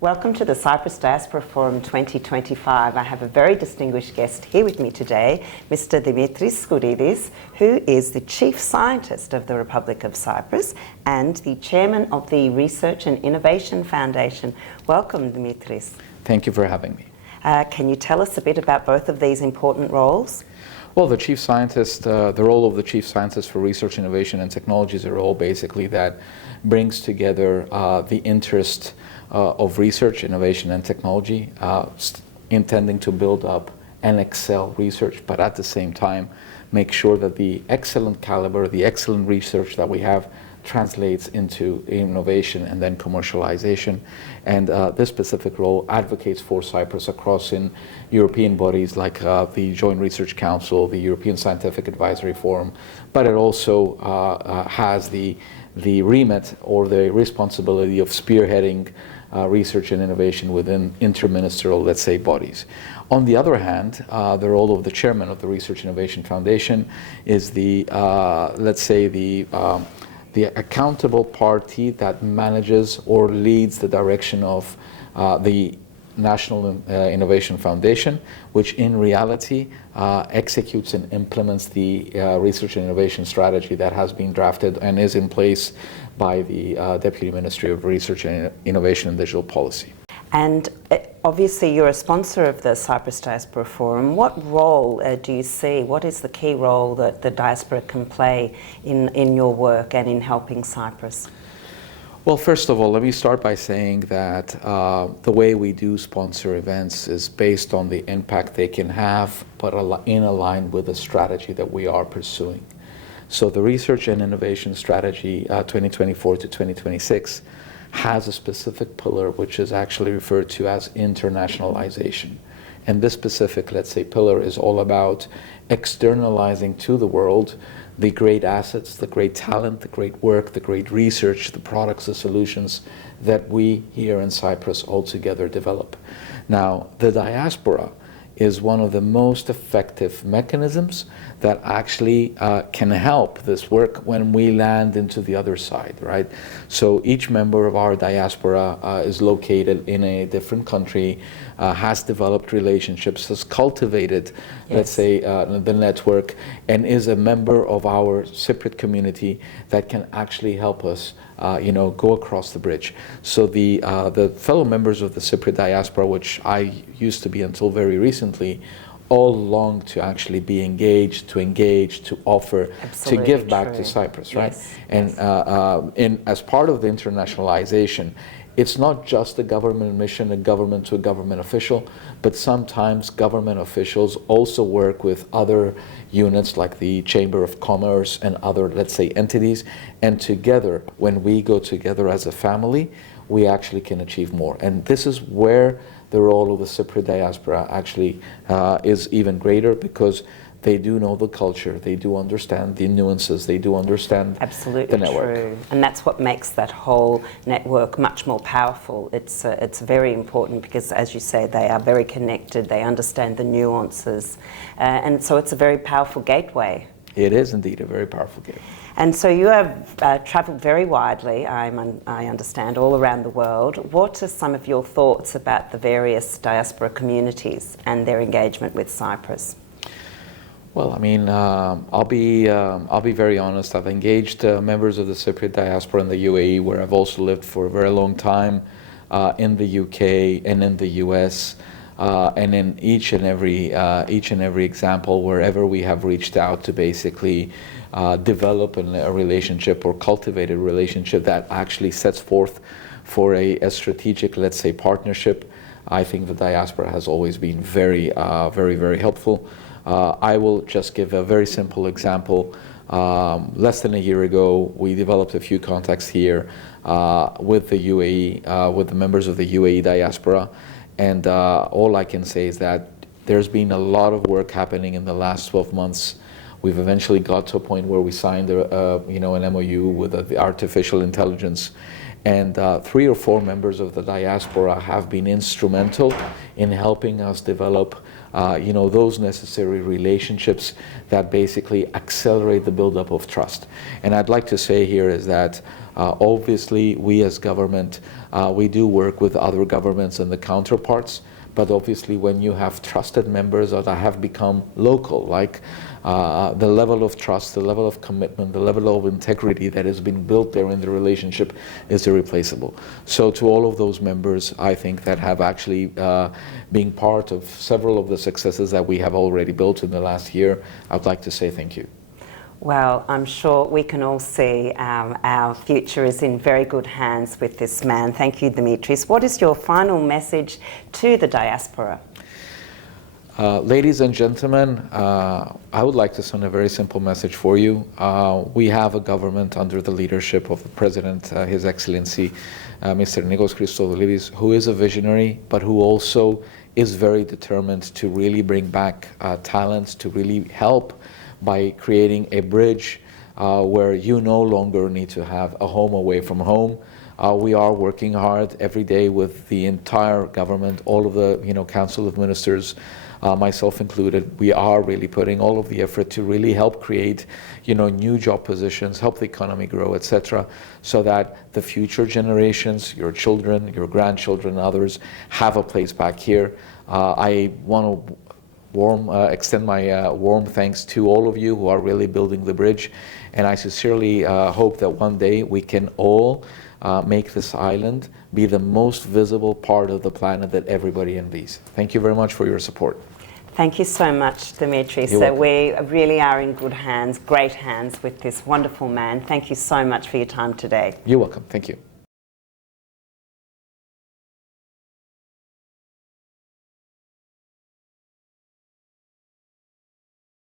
Welcome to the Cyprus Diaspora Forum 2025. I have a very distinguished guest here with me today, Mr. Demetris Skourides, who is the Chief Scientist of the Republic of Cyprus and the Chairman of the Research and Innovation Foundation. Welcome, Demetris. Thank you for having me. Can you tell us a bit about both of these important roles? Well, the Chief Scientist, the role of the Chief Scientist for Research, Innovation and Technology is a role basically that brings together the interest of research, innovation and technology, intending to build up and excel research, but at the same time make sure that the excellent caliber, the excellent research that we have translates into innovation and then commercialization. And this specific role advocates for Cyprus across in European bodies like the Joint Research Council, the European Scientific Advisory Forum, but it also has the remit or the responsibility of spearheading research and innovation within interministerial, let's say, bodies. On the other hand, the role of the chairman of the Research Innovation Foundation is the, let's say, the accountable party that manages or leads the direction of the National Innovation Foundation, which in reality executes and implements the research and innovation strategy that has been drafted and is in place by the Deputy Ministry of Research and Innovation and Digital Policy. And obviously you're a sponsor of the Cyprus Diaspora Forum. What role do you see, what is the key role that the diaspora can play in your work and in helping Cyprus? Well, first of all, let me start by saying that the way we do sponsor events is based on the impact they can have, but in line with the strategy that we are pursuing. So the Research and Innovation Strategy 2024 to 2026 has a specific pillar which is actually referred to as internationalization. And this specific, let's say, pillar is all about externalizing to the world the great assets, the great talent, the great work, the great research, the products, the solutions that we here in Cyprus all together develop. Now, the diaspora is one of the most effective mechanisms that actually can help this work when we land into the other side, right? So each member of our diaspora is located in a different country, has developed relationships, has cultivated, let's say, the network, and is a member of our Cypriot community that can actually help us go across the bridge. So the fellow members of the Cypriot diaspora, which I used to be until very recently, all long to actually be engaged, to offer, Absolutely to give back true. to Cyprus, right? Yes, And yes. As part of the internationalization, it's not just a government mission, a government to a government official, but sometimes government officials also work with other units like the Chamber of Commerce and other, let's say, entities. And together, when we go together as a family, we actually can achieve more. And this is where the role of the Cypriot diaspora actually is even greater, because they do know the culture, they do understand the nuances, they do understand Absolutely the network. True. And that's what makes that whole network much more powerful. It's very important because, as you say, they are very connected, they understand the nuances, and so it's a very powerful gateway. It is indeed a very powerful gateway. And so you have travelled very widely, I understand, all around the world. What are some of your thoughts about the various diaspora communities and their engagement with Cyprus? Well, I mean, I'll be very honest. I've engaged members of the Cypriot diaspora in the UAE, where I've also lived for a very long time, in the UK and in the US, and in each and every example, wherever we have reached out to basically develop a relationship or cultivate a relationship that actually sets forth for a strategic, let's say, partnership. I think the diaspora has always been very, very helpful. I will just give a very simple example. Less than a year ago, we developed a few contacts here with the UAE, with the members of the UAE diaspora, and all I can say is that there's been a lot of work happening in the last 12 months. We've eventually got to a point where we signed an MOU with the artificial intelligence, and 3 or 4 members of the diaspora have been instrumental in helping us develop those necessary relationships that basically accelerate the buildup of trust. And I'd like to say here is that obviously we as government, we do work with other governments and the counterparts, but obviously when you have trusted members that have become local, like the level of trust, the level of commitment, the level of integrity that has been built there in the relationship is irreplaceable. So to all of those members, I think that have actually been part of several of the successes that we have already built in the last year, I'd like to say thank you. Well, I'm sure we can all see our future is in very good hands with this man. Thank you, Demetris. What is your final message to the diaspora? Ladies and gentlemen, I would like to send a very simple message for you. We have a government under the leadership of the President, His Excellency, Mr. Nikos Christodoulidis, who is a visionary, but who also is very determined to really bring back talents, to really help by creating a bridge where you no longer need to have a home away from home. We are working hard every day with the entire government, all of the Council of Ministers, myself included. We are really putting all of the effort to really help create new job positions, help the economy grow, etc., so that the future generations, your children, your grandchildren, others, have a place back here. I want to extend my warm thanks to all of you who are really building the bridge, and I sincerely hope that one day we can all make this island be the most visible part of the planet that everybody envies. Thank you very much for your support. Thank you so much, Demetris. So we really are in good hands, great hands with this wonderful man. Thank you so much for your time today. You're welcome. Thank you.